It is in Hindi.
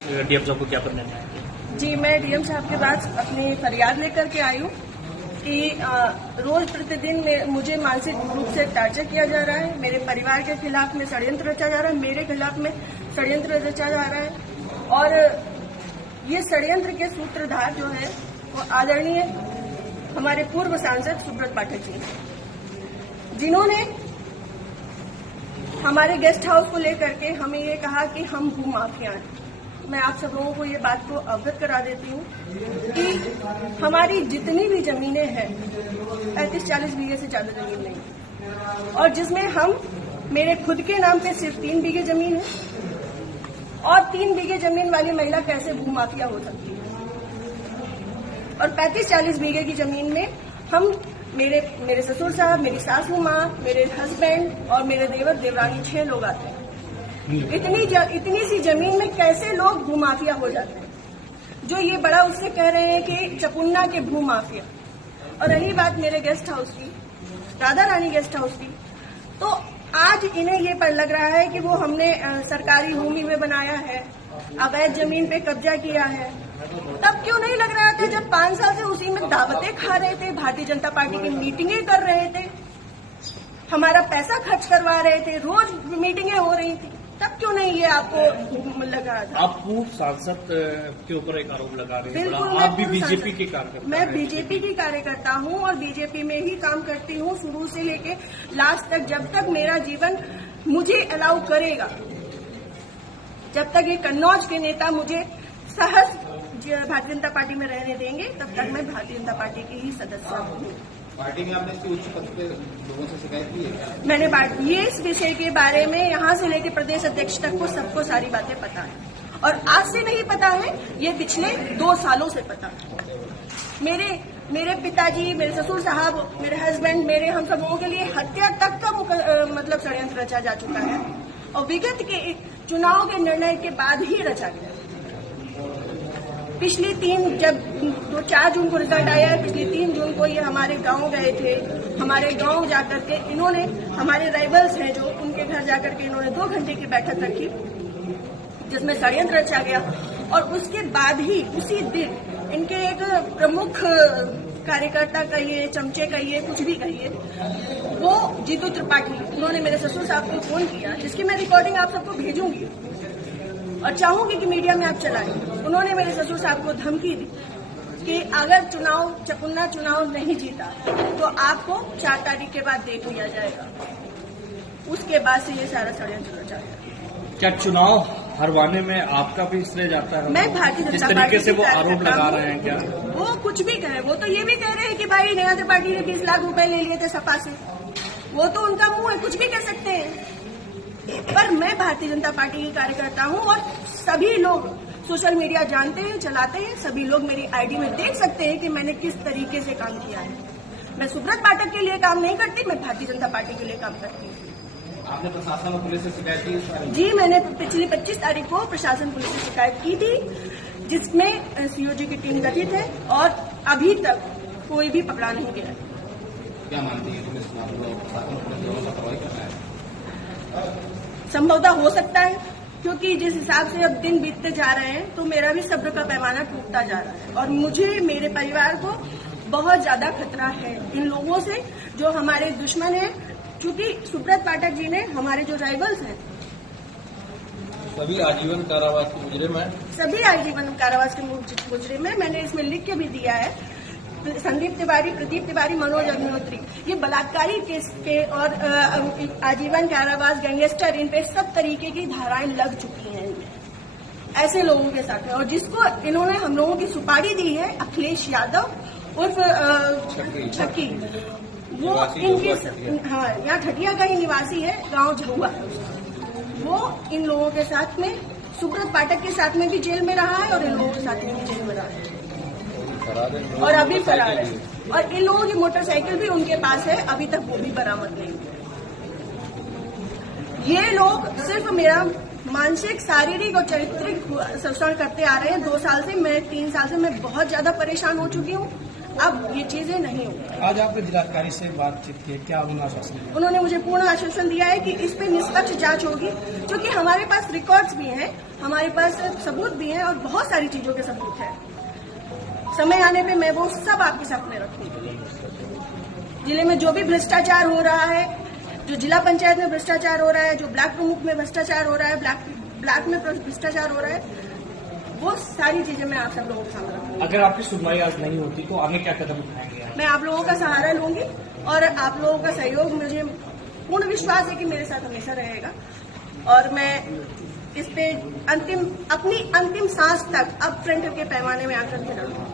डीएम साहब को क्या करना है? जी, मैं डीएम साहब के पास अपनी फरियाद लेकर के आई हूँ कि रोज प्रतिदिन मुझे मानसिक रूप से टार्चर किया जा रहा है। मेरे परिवार के खिलाफ में षड्यंत्र रचा जा रहा है, मेरे खिलाफ में षड्यंत्र रचा जा रहा है। और ये षड्यंत्र के सूत्रधार जो है वो आदरणीय हमारे पूर्व सांसद सुब्रत पाठक जी, जिन्होंने हमारे गेस्ट हाउस को लेकर के हमें ये कहा कि हम भू माफिया हैं। मैं आप सब लोगों को ये बात को अवगत करा देती हूँ कि हमारी जितनी भी जमीनें हैं 35-40 बीघे से ज्यादा जमीन नहीं है, और जिसमें मेरे खुद के नाम पे सिर्फ 3 बीघे जमीन है। और 3 बीघे जमीन वाली महिला कैसे भू माफिया हो सकती है? और 35-40 बीघे की जमीन में मेरे ससुर साहब, मेरी सासू माँ, मेरे हस्बैंड और मेरे देवर देवरानी 6 लोग आते हैं। इतनी सी जमीन में कैसे लोग भू माफिया हो जाते हैं? जो ये बड़ा उससे कह रहे हैं कि चपुन्ना के भू माफिया। और रही बात मेरे गेस्ट हाउस की, राधा रानी गेस्ट हाउस की, तो आज इन्हें ये पर लग रहा है कि वो हमने सरकारी भूमि में बनाया है, अवैध जमीन पे कब्जा किया है। तब क्यों नहीं लग रहा था जब 5 साल से उसी में दावतें खा रहे थे, भारतीय जनता पार्टी की मीटिंगें कर रहे थे, हमारा पैसा खर्च करवा रहे थे, रोज मीटिंगें हो रही थी, तब क्यों नहीं ये आपको लगा था? आप पूर्व सांसद के ऊपर एक आरोप लगा रहे हैं। बिल्कुल, आप भी बीजेपी के कार्यकर्ता? मैं बीजेपी की कार्यकर्ता हूँ और बीजेपी में ही काम करती हूँ शुरू से लेके लास्ट तक, जब तक मेरा जीवन मुझे अलाउ करेगा, जब तक ये कन्नौज के नेता मुझे सहज भारतीय जनता पार्टी में रहने देंगे, तब तक मैं भारतीय जनता पार्टी की ही सदस्य हूँ। पार्टी में आपने इसकी उच्च पद पे लोगों से शिकायत की है? मैंने ये इस विषय के बारे में यहाँ से लेकर प्रदेश अध्यक्ष तक को सबको सारी बातें पता है, और आज से नहीं पता है, ये पिछले 2 सालों से पता है। मेरे पिताजी, मेरे ससुर साहब, मेरे हस्बैंड, मेरे हम सब लोगों के लिए हत्या तक का मतलब षड्यंत्र रचा जा चुका है, और विगत के चुनाव के निर्णय के बाद ही रचा गया। पिछली 4 जून को रिजल्ट आया है, पिछली 3 जून को ये हमारे गांव गए थे। हमारे गांव जाकर के इन्होंने, हमारे राइवल्स हैं जो, उनके घर जाकर के इन्होंने 2 घंटे की बैठक रखी जिसमें षड्यंत्र रचा गया। और उसके बाद ही उसी दिन इनके एक प्रमुख कार्यकर्ता कहिए, चमचे कहिए, कुछ भी कहिए, वो जीतू त्रिपाठी, उन्होंने मेरे ससुर साहब को फोन किया, जिसकी मैं रिकॉर्डिंग आप सबको भेजूंगी और चाहूंगी कि मीडिया में आप चलाएं। उन्होंने मेरे ससुर साहब को धमकी दी कि अगर चपुन्ना चुनाव नहीं जीता तो आपको 4 तारीख के बाद देख लिया जाएगा। उसके बाद से ये सारा षड्यंत्र रचा गया। क्या चुनाव हरवाने में आपका भी श्रेय जाता है? मैं भारतीय जनता पार्टी, जिस तरीके से वो आरोप लगा रहे हैं, क्या वो कुछ भी कहे, वो तो ये भी कह रहे हैं कि भाई नया पार्टी ने 20 लाख रुपए ले लिए थे सपा से। वो तो उनका मुंह है, कुछ भी कह सकते हैं। पर मैं भारतीय जनता पार्टी की कार्यकर्ता हूं, और सभी लोग सोशल मीडिया जानते हैं, चलाते हैं, सभी लोग मेरी आईडी में देख सकते हैं कि मैंने किस तरीके से काम किया है। मैं सुब्रत पाठक के लिए काम नहीं करती, मैं भारतीय जनता पार्टी के लिए काम करती हूँ। आपने प्रशासन और पुलिस से शिकायत की? जी, मैंने पिछली 25 तारीख को प्रशासन पुलिस से शिकायत की थी, जिसमें सीओजी की टीम गठित है, और अभी तक कोई भी पकड़ा नहीं गया। क्या मानती है पुलिस प्रशासन पुलिस दोनों का कार्रवाई करना है? संभवतः हो सकता है, क्योंकि जिस हिसाब से अब दिन बीतते जा रहे हैं तो मेरा भी सब्र का पैमाना टूटता जा रहा है, और मुझे, मेरे परिवार को बहुत ज्यादा खतरा है इन लोगों से जो हमारे दुश्मन हैं। क्योंकि सुब्रत पाठक जी ने, हमारे जो राइवल्स हैं, सभी आजीवन कारावास के मुजरिम हैं। सभी आजीवन कारावास के मुजरिम हैं। मैंने इसमें लिख के भी दिया है, संदीप तिवारी, प्रदीप तिवारी, मनोज अग्निहोत्री, ये बलात्कारी केस के और आजीवन कारावास, गैंगस्टर, इन पे सब तरीके की धाराएं लग चुकी हैं ऐसे लोगों के साथ। और जिसको इन्होंने हम लोगों की सुपारी दी है, अखिलेश यादव उर्फ छक्की, वो इनके, हाँ, यहाँ ठटिया का ही निवासी है, गांव झहुआ। वो इन लोगों के साथ में, सुब्रत पाठक के साथ में भी जेल में रहा है, और इन लोगों के साथ में भी जेल में रहा है, और अभी फरार है। और इन लोगों की मोटरसाइकिल भी उनके पास है, अभी तक वो भी बरामद नहीं हुई। ये लोग सिर्फ मेरा मानसिक, शारीरिक और चारित्रिक शोषण करते आ रहे हैं 2 साल से। मैं 3 साल से मैं बहुत ज्यादा परेशान हो चुकी हूँ। अब ये चीजें नहीं होंगी। आज आपने जिलाधिकारी से बातचीत की, क्या उन्होंने आश्वासन दिया? उन्होंने मुझे पूर्ण आश्वासन दिया है कि इस पे निष्पक्ष जांच होगी, क्योंकि हमारे पास रिकॉर्ड्स भी हैं, हमारे पास सबूत भी हैं और बहुत सारी चीजों के सबूत हैं। समय आने पे मैं वो सब आपके सामने रखूंगी। जिले में जो भी भ्रष्टाचार हो रहा है, जो जिला पंचायत में भ्रष्टाचार हो रहा है, जो ब्लॉक प्रमुख में भ्रष्टाचार हो रहा है, ब्लॉक में भ्रष्टाचार हो रहा है, वो सारी चीजें मैं आप सब लोगों के सामने रखूंगी। अगर आपकी सुनवाई आज नहीं होती तो आगे क्या कदम उठाएंगे? मैं आप लोगों का सहारा लूंगी और आप लोगों का सहयोग, मुझे पूर्ण विश्वास है कि मेरे साथ हमेशा रहेगा और मैं इस पे अपनी अंतिम सांस तक अब फ्रंट के पैमाने में आकर के लड़ूंगी।